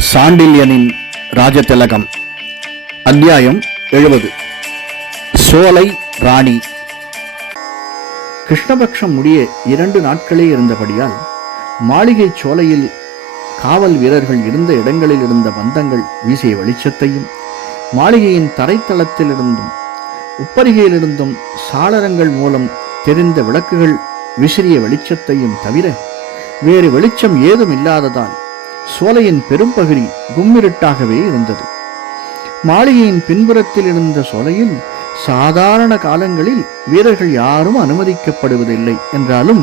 சாண்டில்யனின் ராஜதிலகம் அத்தியாயம் எழுபது. சோலை ராணி. கிருஷ்ணபக்ஷம் முடிய இரண்டு நாட்களே இருந்தபடியால் மாளிகை சோலையில் காவல் வீரர்கள் இருந்த இடங்களில் இருந்த பந்தங்கள் வீசிய வெளிச்சத்தையும் மாளிகையின் தரைத்தளத்திலிருந்தும் உப்பரிகையிலிருந்தும் சாளரங்கள் மூலம் தெரிந்த விளக்குகள் விசிறிய வெளிச்சத்தையும் தவிர வேறு வெளிச்சம் ஏதும் இல்லாததால் சோலையின் பெரும்பகுதி கும்மிருட்டாகவே இருந்தது. மாளிகையின் பின்புறத்தில் இருந்த சோலையில் சாதாரண காலங்களில் வீரர்கள் யாரும் அனுமதிக்கப்படுவதில்லை என்றாலும்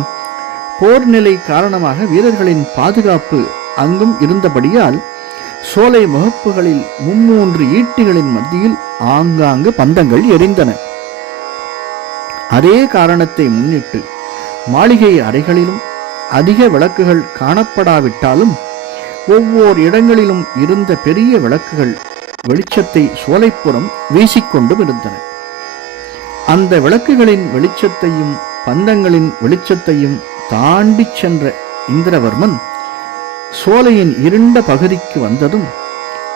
போர் நிலை காரணமாக வீரர்களின் பாதுகாப்பு அங்கும் இருந்தபடியால் சோலை முகப்புகளில் மும்மூன்று ஈட்டிகளின் மத்தியில் ஆங்காங்கு பந்தங்கள் எரிந்தன. அதே காரணத்தை முன்னிட்டு மாளிகை அறைகளிலும் அதிக விளக்குகள் காணப்படாவிட்டாலும் ஒவ்வொரு இடங்களிலும் இருந்த பெரிய விளக்குகள் வெளிச்சத்தை சோலைப்புறம் வீசிக்கொண்டும் இருந்தன. அந்த விளக்குகளின் வெளிச்சத்தையும் பந்தங்களின் வெளிச்சத்தையும் தாண்டிச் சென்ற இந்திரவர்மன் சோலையின் இருண்ட பகுதிக்கு வந்ததும்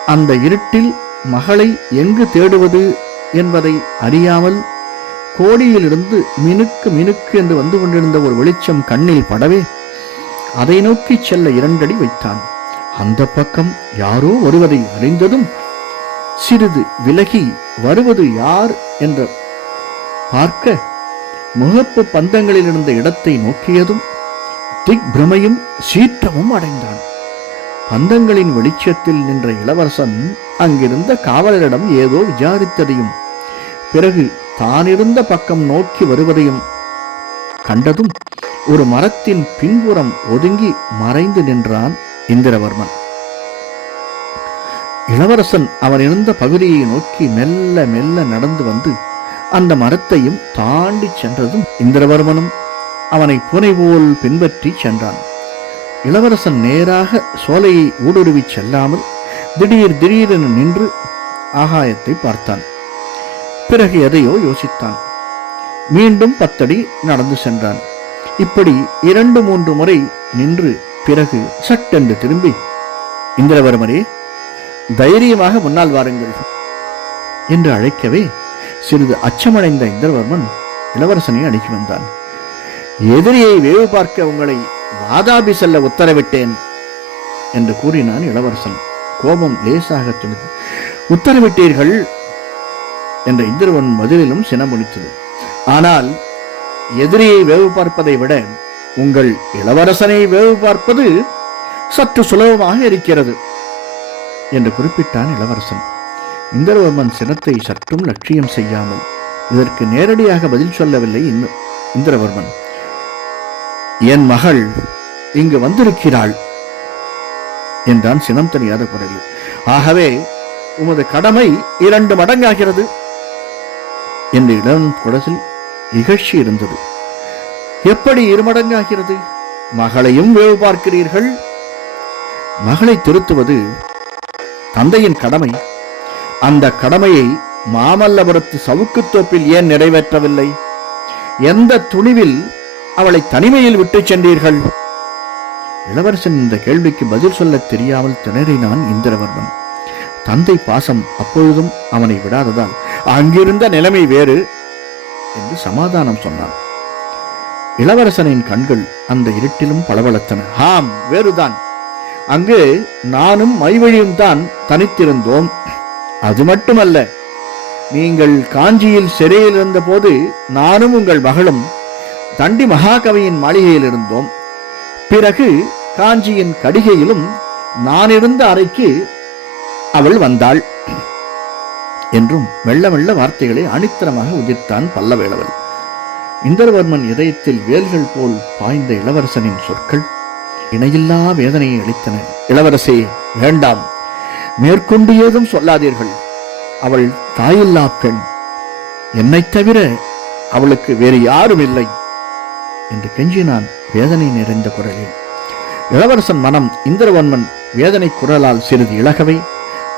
அந்த இருட்டில் மகளை எங்கு தேடுவது என்பதை அறியாமல் கோடியிலிருந்து மினுக்கு மினுக்கு என்று வந்து கொண்டிருந்த ஒரு வெளிச்சம் கண்ணில் படவே அதை நோக்கி செல்ல இரண்டடி வைத்தான். அந்த பக்கம் யாரோ வருவதை அறிந்ததும் சிறிது விலகி வருவது யார் என்ற பார்க்க முகப்பு பந்தங்களில் இருந்த இடத்தை நோக்கியதும் திக் பிரமையும் சீற்றமும் அடைந்தான். பந்தங்களின் வெளிச்சத்தில் நின்ற இளவரசன் அங்கிருந்த காவலரிடம் ஏதோ விசாரித்ததையும் பிறகு தானிருந்த பக்கம் நோக்கி வருவதையும் கண்டதும் ஒரு மரத்தின் பின்புறம் ஒதுங்கி மறைந்து நின்றான் இந்திரவர்மன். இளவரசன் அவன் இருந்த பகுதியை நோக்கி மெல்ல மெல்ல நடந்து வந்து அந்த மரத்தையும் தாண்டி சென்றதும் இந்திரவர்மனும் அவனை பூனை போல் பின்பற்றி சென்றான். இளவரசன் நேராக சோலையை ஊடுருவிச் செல்லாமல் திடீர் திடீரென நின்று ஆகாயத்தை பார்த்தான். பிறகு எதையோ யோசித்தான். மீண்டும் பத்தடி நடந்து சென்றான். இப்படி இரண்டு மூன்று முறை நின்று பிறகு சட்டென்று திரும்பி இந்திரவர்மரே தைரியமாக முன்னால் வாருங்கள் என்று அழைக்கவே சிறிது அச்சமடைந்த இந்திரவர்மன் இளவரசனை அணுகி வந்தான். எதிரியை வேவு பார்க்க உங்களை வாதாபி செல்ல உத்தரவிட்டேன் என்று கூறினான் இளவரசன். கோபம் லேசாக துணித்து உத்தரவிட்டீர்கள் என்ற இந்திரவன் பதிலிலும் சினமுடித்தது ஆனால் எதிரியை வேவு பார்ப்பதை விட உங்கள் இளவரசனை வேவு பார்ப்பது சற்று சுலபமாக இருக்கிறது என்று குறிப்பிட்டான் இளவரசன். இந்திரவர்மன் சினத்தை சற்றும் லட்சியம் செய்யாமல் இதற்கு நேரடியாக பதில் சொல்லவில்லை இன்னும் இந்திரவர்மன். என் மகள் இங்கு வந்திருக்கிறாள் என்றான் சினம் தெரியாத குரலில். ஆகவே உமது கடமை இரண்டு மடங்காகிறது என்று இளம் குடசில் இகழ்ச்சி இருந்தது. எப்படி இருமடங்காகிறது? மகளையும் வேவு பார்க்கிறீர்கள். மகளை திருத்துவது தந்தையின் கடமை. அந்த கடமையை மாமல்லபுரத்து சவுக்குத்தோப்பில் ஏன் நிறைவேற்றவில்லை? எந்த துணிவில் அவளை தனிமையில் விட்டுச் சென்றீர்கள்? இளவரசன் இந்த கேள்விக்கு பதில் சொல்லத் தெரியாமல் திணறினான் இந்திரவர்மன். தந்தை பாசம் அப்பொழுதும் அவனை விடாததால் அங்கிருந்த நிலைமை வேறு என்று சமாதானம் சொன்னான். இளவரசனின் கண்கள் அந்த இருட்டிலும் பளபளத்தன. ஆம் வேறுதான். அங்கு நானும் மைவழியும் தான் தனித்திருந்தோம். அது மட்டுமல்ல நீங்கள் காஞ்சியில் சிறையில் இருந்தபோது நானும் உங்கள் மகளும் தண்டி மகாகவியின் மாளிகையில் இருந்தோம். பிறகு காஞ்சியின் கடிகையிலும் நான் இருந்த அறைக்கு அவள் வந்தாள் என்றும் மெல்ல மெல்ல வார்த்தைகளை அணித்தரமாக உதிர்த்தான் பல்லவேளவன் இந்திரவர்மன் இதயத்தில் வேல்கள் போல் பாய்ந்த இளவரசனின் சொற்கள் இணையில்லா வேதனையை அளித்தன. இளவரசே வேண்டாம். மேற்கொண்டு ஏதும் சொல்லாதீர்கள். அவள் தாயில்லா பெண். என்னைத் தவிர அவளுக்கு வேறு யாரும் இல்லை என்று கெஞ்சினான் வேதனை நிறைந்த குரலில். இளவரசன் மனம் இந்திரவர்மன் வேதனை குரலால் சிறிது இழகவே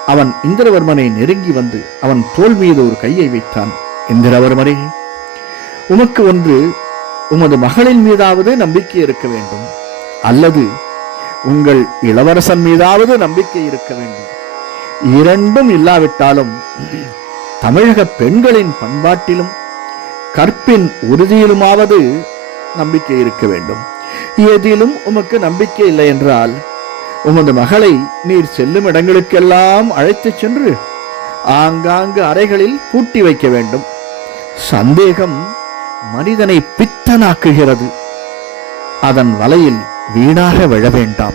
அவன் இந்திரவர்மனை நெருங்கி வந்து அவன் தோல் மீது ஒரு கையை வைத்தான். இந்திரவர்மரே உமக்கு ஒன்று உமது மகளின் மீதாவது நம்பிக்கை இருக்க வேண்டும். அல்லது உங்கள் இளவரசன் மீதாவது நம்பிக்கை இருக்க வேண்டும். இரண்டும் இல்லாவிட்டாலும் தமிழக பெண்களின் பண்பாட்டிலும் கற்பின் உறுதியிலுமாவது நம்பிக்கை இருக்க வேண்டும். எதிலும் உமக்கு நம்பிக்கை இல்லை என்றால் உமது மகளை நீர் செல்லும் இடங்களுக்கெல்லாம் அழைத்துச் சென்று ஆங்காங்கு அறைகளில் பூட்டி வைக்க வேண்டும். சந்தேகம் மனிதனை பித்தனாக்குகிறது. அதன் வலையில் வீணாக விழ வேண்டாம்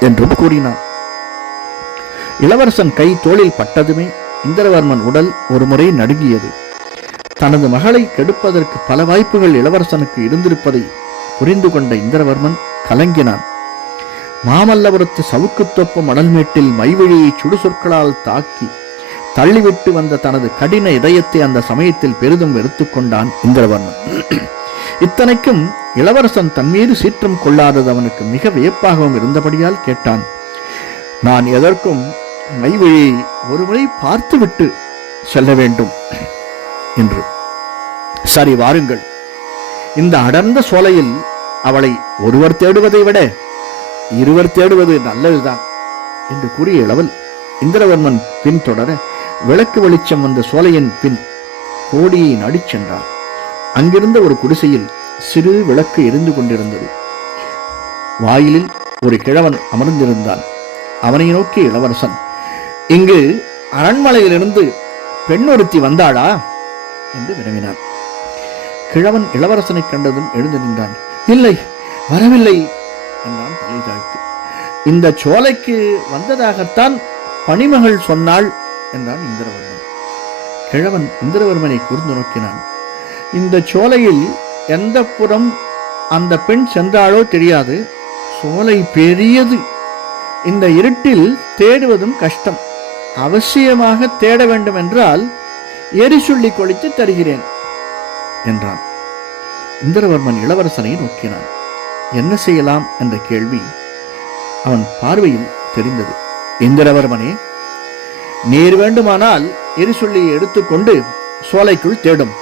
என்றும் கூறினான். இளவரசன் கை தோளில் பட்டதுமே இந்திரவர்மன் உடல் ஒருமுறை நடுங்கியது. தனது மகளை கெடுப்பதற்கு பல வாய்ப்புகள் இளவரசனுக்கு இருந்திருப்பதை புரிந்து கொண்ட இந்திரவர்மன் கலங்கினான். மாமல்லபுரத்து சவுக்குத்தொப்பு மணல்மேட்டில் மைவழியை சுடுசொற்களால் தாக்கி தள்ளிவிட்டு வந்த தனது கடின இதயத்தை அந்த சமயத்தில் பெரிதும் வெறுத்து கொண்டான் இந்திரவர்மன். இத்தனைக்கும் இளவரசன் தன் மீது சீற்றம் கொள்ளாதது அவனுக்கு மிக வியப்பாகவும் இருந்தபடியால் கேட்டான். நான் எதற்கும் மைவழியை ஒருமுறை பார்த்துவிட்டு செல்ல வேண்டும் என்று. சரி வாருங்கள். இந்த அடர்ந்த சோலையில் அவளை ஒருவர் தேடுவதை விட இருவர் தேடுவது நல்லதுதான் என்று கூறிய இளவல் இந்திரவர்மன் பின்தொடர விளக்கு வெளிச்சம் வந்த சோலையின் பின் கோடியை நாடிச் சென்றார் அங்கிருந்த ஒரு குடிசையில் சிறு விளக்கு எரிந்து கொண்டிருந்தது. வாயிலில் ஒரு கிழவன் அமர்ந்திருந்தான். அவனை நோக்கி இளவரசன் இங்கு அரண்மனையிலிருந்து பெண்ணொருத்தி வந்தாளா? என்று வினவினான். கிழவன் இளவரசனை கண்டதும் எழுந்து நின்றான். இல்லை வரவில்லை என்றான் தலை தாழ்த்து இந்த சோலைக்கு வந்ததாகத்தான் பணிமகள் சொன்னாள் என்றான் இந்திரவர்மன். கிழவன் இந்திரவர்மனை கூர்ந்து நோக்கினான். இந்த சோலையில் எந்த புறம் அந்த பெண் சென்றாளோ தெரியாது. சோலை பெரியது. இந்த இருட்டில் தேடுவதும் கஷ்டம். அவசியமாக தேட வேண்டும் என்றால் எரிசுள்ளி கொளித்து தருகிறேன் என்றான். இந்திரவர்மன் இளவரசனை நோக்கினான். என்ன செய்யலாம்? என்ற கேள்வி அவன் பார்வையில் தெரிந்தது. இந்திரவர்மனே நீர் வேண்டுமானால் எரிசுள்ளியை எடுத்துக்கொண்டு சோலைக்குள் தேடும்.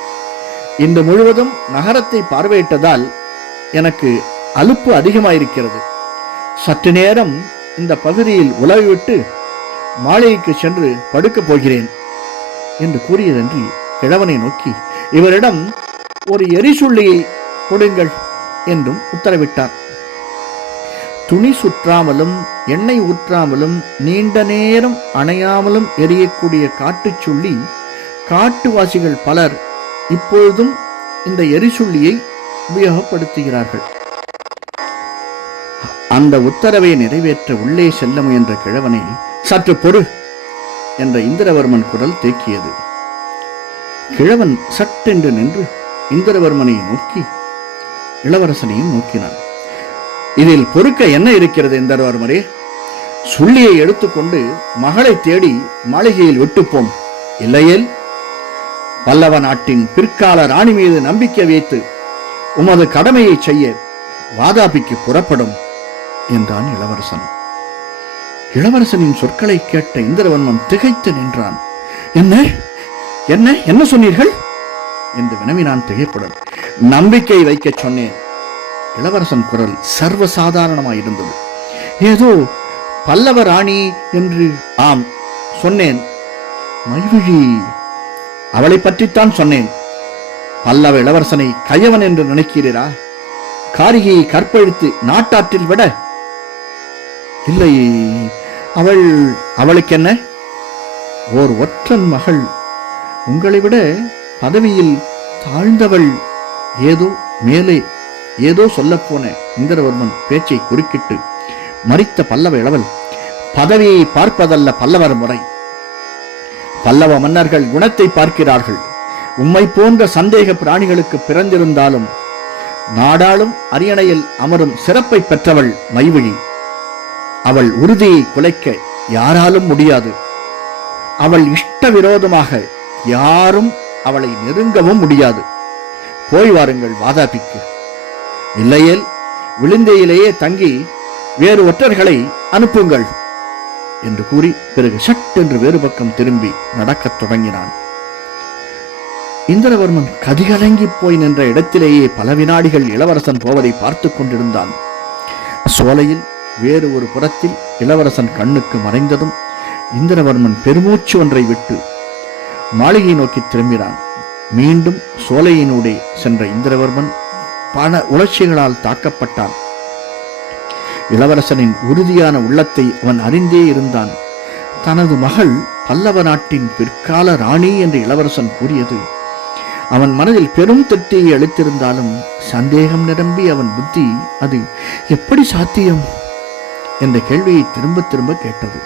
இன்று முழுவதும் நகரத்தை பார்வையிட்டதால் எனக்கு அலுப்பு அதிகமாயிருக்கிறது. சற்று நேரம் இந்த பகுதியில் உலவிவிட்டு மாளிகைக்கு சென்று படுக்கப் போகிறேன் என்று கூறியதன்றி கிழவனை நோக்கி இவரிடம் ஒரு எரிசுள்ளியை கொடுங்கள் என்றும் உத்தரவிட்டார் துணி சுற்றாமலும் எண்ணெய் ஊற்றாமலும் நீண்ட நேரம் அணையாமலும் எரியக்கூடிய காட்டுச்சுள்ளி காட்டுவாசிகள் பலர் இப்பொழுதும் இந்த எரிசுள்ளியை உபயோகப்படுத்துகிறார்கள். அந்த உத்தரவை நிறைவேற்ற உள்ளே செல்ல முயன்ற கிழவனை சற்று பொறு என்ற இந்திரவர்மன் குரல் தேக்கியது. கிழவன் சட்டென்று நின்று இந்திரவர்மனை நோக்கி இளவரசனையும் நோக்கினான். இதில் பொறுக்க என்ன இருக்கிறது என்றார் இந்திரவர்மரே சுள்ளியை எடுத்துக்கொண்டு மகளை தேடி மாளிகையில் விட்டுப்போம். இல்லையேல்? பல்லவ நாட்டின் பிற்கால ராணி மீது நம்பிக்கை வைத்து உமது கடமையை செய்ய வாதாபிக்கு புறப்படும் என்றான் இளவரசன். இளவரசனின் சொற்களை கேட்ட இந்திரவன்மன் திகைத்து நின்றான். என்ன? என்ன? என்ன சொன்னீர்கள்? என்று வினவினான் திகைப்புடன். நம்பிக்கை வைக்கச் சொன்னேன். இளவரசன் குரல் சர்வசாதாரணமாயிருந்தது. ஏதோ பல்லவ ராணி என்று ஆம் சொன்னேன். மைவிழி அவளை பற்றித்தான் சொன்னேன். பல்லவ இளவரசனை கயவன் என்று நினைக்கிறீரா? காரிகையை கற்பழித்து நாட்டாற்றில் விட? இல்லை அவள் அவளுக்கு என்ன ஓர் ஒற்றன் மகள். உங்களை விட பதவியில் தாழ்ந்தவள் ஏதோ மேலே ஏதோ சொல்லப்போன இந்திரவர்மன் பேச்சை குறுக்கிட்டு மறித்த பல்லவ இளவல் பதவியை பார்ப்பதல்ல பல்லவர் முறை. பல்லவ மன்னர்கள் குணத்தை பார்க்கிறார்கள். உம்மை போன்ற சந்தேக பிராணிகளுக்கு பிறந்திருந்தாலும் நாடாளும் அரியணையில் அமரும் சிறப்பை பெற்றவள் மைவிழி. அவள் உறுதியை குலைக்க யாராலும் முடியாது. அவள் இஷ்ட விரோதமாக யாரும் அவளை நெருங்கவும் முடியாது. போய் வாருங்கள் வாதாபிக்கு. இல்லையேல் விழுந்தையிலேயே தங்கி வேறு ஒற்றர்களை அனுப்புங்கள் என்று கூறி பிறகு சட் என்று வேறு பக்கம் திரும்பி நடக்கத் தொடங்கினான். இந்திரவர்மன் கதிகலங்கி போய் நின்ற இடத்திலேயே பல வினாடிகள் இளவரசன் போவதை பார்த்து கொண்டிருந்தான். சோலையில் வேறு ஒரு புறத்தில் இளவரசன் கண்ணுக்கு மறைந்ததும் இந்திரவர்மன் பெருமூச்சு ஒன்றை விட்டு மாளிகை நோக்கி திரும்பினான். மீண்டும் சோலையினூடே சென்ற இந்திரவர்மன் பல உணர்ச்சிகளால் தாக்கப்பட்டான். இளவரசனின் உறுதியான உள்ளத்தை அவன் அறிந்தே இருந்தான். தனது மகள் பல்லவ நாட்டின் பிற்கால ராணி என்று இளவரசன் கூறியது. அவன் மனதில் பெரும் திருப்தியை அளித்திருந்தாலும் சந்தேகம் நிரம்பி அவன் புத்தி அது எப்படி சாத்தியம்? என்ற கேள்வியை திரும்ப திரும்ப கேட்டது.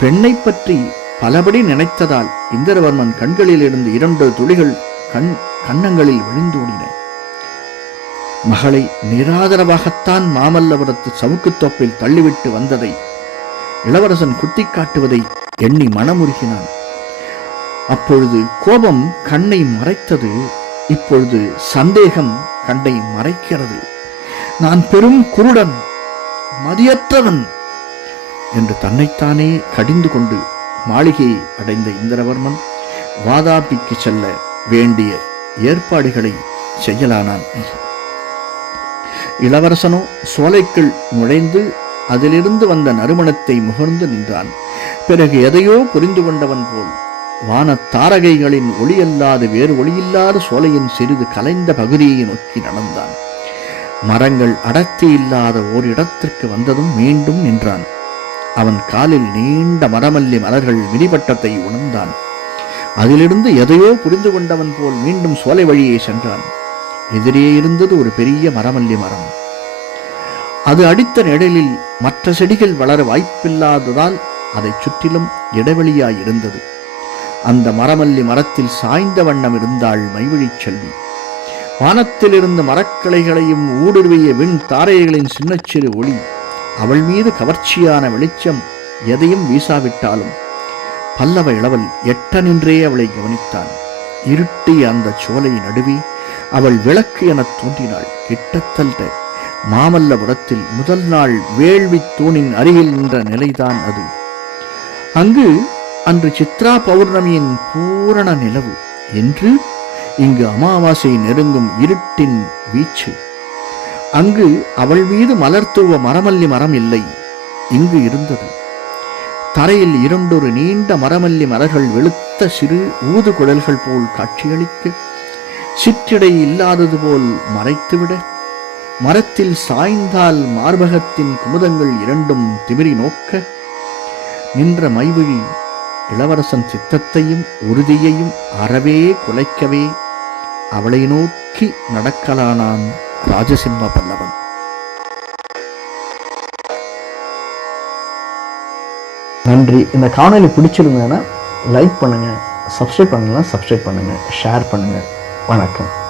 பெண்ணை பற்றி பலபடி நினைத்ததால் இந்திரவர்மன் கண்களில் இருந்து இரண்டு துளிகள் கண் கன்னங்களில் விழுந்தோடின. மகளை நிராதரவாகத்தான் மாமல்லபுரத்து சவுக்குத்தோப்பில் தள்ளிவிட்டு வந்ததை இளவரசன் குத்தி காட்டுவதை எண்ணி மனமுருகினான். அப்பொழுது கோபம் கண்ணை மறைத்தது இப்பொழுது சந்தேகம் கண்ணை மறைக்கிறது. நான் பெரும் குருடன் மதியற்றவன் என்று தன்னைத்தானே கடிந்து கொண்டு மாளிகையை அடைந்த இந்திரவர்மன் வாதாபிக்கு செல்ல வேண்டிய ஏற்பாடுகளை செய்யலானான். இளவரசனோ சோலைக்குள் நுழைந்து அதிலிருந்து வந்த நறுமணத்தை முகர்ந்து நின்றான். பிறகு எதையோ புரிந்து கொண்டவன் போல் வானத் தாரகைகளின் ஒளியல்லாது வேறு ஒளியில்லாத சோலையின் சிறிது கலைந்த பகுதியை நோக்கி நடந்தான். மரங்கள் அடர்த்தி இல்லாத ஓரிடத்திற்கு வந்ததும் மீண்டும் நின்றான். அவன் காலில் நீண்ட மரமல்லி மலர்கள் விரிபட்டத்தை உணர்ந்தான். அதிலிருந்து எதையோ புரிந்து கொண்டவன் போல் மீண்டும் சோலை வழியே சென்றான். எதிரே இருந்தது ஒரு பெரிய மரமல்லி மரம். அது அடித்த நிழலில் மற்ற செடிகள் வளர வாய்ப்பில்லாததால் அதைச் சுற்றிலும் இடைவெளியாய் இருந்தது. அந்த மரமல்லி மரத்தில் சாய்ந்த வண்ணம் இருந்தாள் மைவிழிச் செல்வி. வானத்திலிருந்து மரக்கலைகளையும் ஊடுருவிய விண் தாரைகளின் சின்னச்சிறு ஒளி அவள் மீது கவர்ச்சியான வெளிச்சம் எதையும் வீசாவிட்டாலும் பல்லவ இளவல் எட்ட நின்றே அவளை கவனித்தான். இருட்டிய அந்த சோலை நடுவே அவள் விளக்கு எனத் தோன்றினாள். கிட்டத்தல்ல மாமல்லபுரத்தில் முதல் நாள் வேள்வி தூணின் அருகில் நின்ற நிலைதான் அது. அங்கு அன்று சித்ரா பௌர்ணமியின் பூரண நிலவு. என்று இங்கு அமாவாசை நெருங்கும் இருட்டின் வீச்சு. அங்கு அவள் மீது மலர்த்துவ மரமல்லி மரம் இல்லை. இங்கு இருந்தது. தரையில் இரண்டொரு நீண்ட மரமல்லி மலர்கள் வெளுத்த சிறு ஊது குழல்கள் போல் காட்சியளிக்க சிற்றிடை இல்லாதது போல் மறைத்துவிட மரத்தில் சாய்ந்தால் மார்பகத்தின் குமுதங்கள் இரண்டும் திமிரி நோக்க நின்ற மைவிழி இளவரசன் சித்தத்தையும் உறுதியையும் அறவே குலைக்கவே அவளை நோக்கி நடக்கலானான் ராஜசிம்ம பல்லவன். நன்றி. இந்த காணொலி பிடிச்சிருந்ததுன்னா லைக் பண்ணுங்கள் சப்ஸ்கிரைப் பண்ணலாம் சப்ஸ்கிரைப் பண்ணுங்கள் ஷேர் பண்ணுங்கள் வணக்கம்.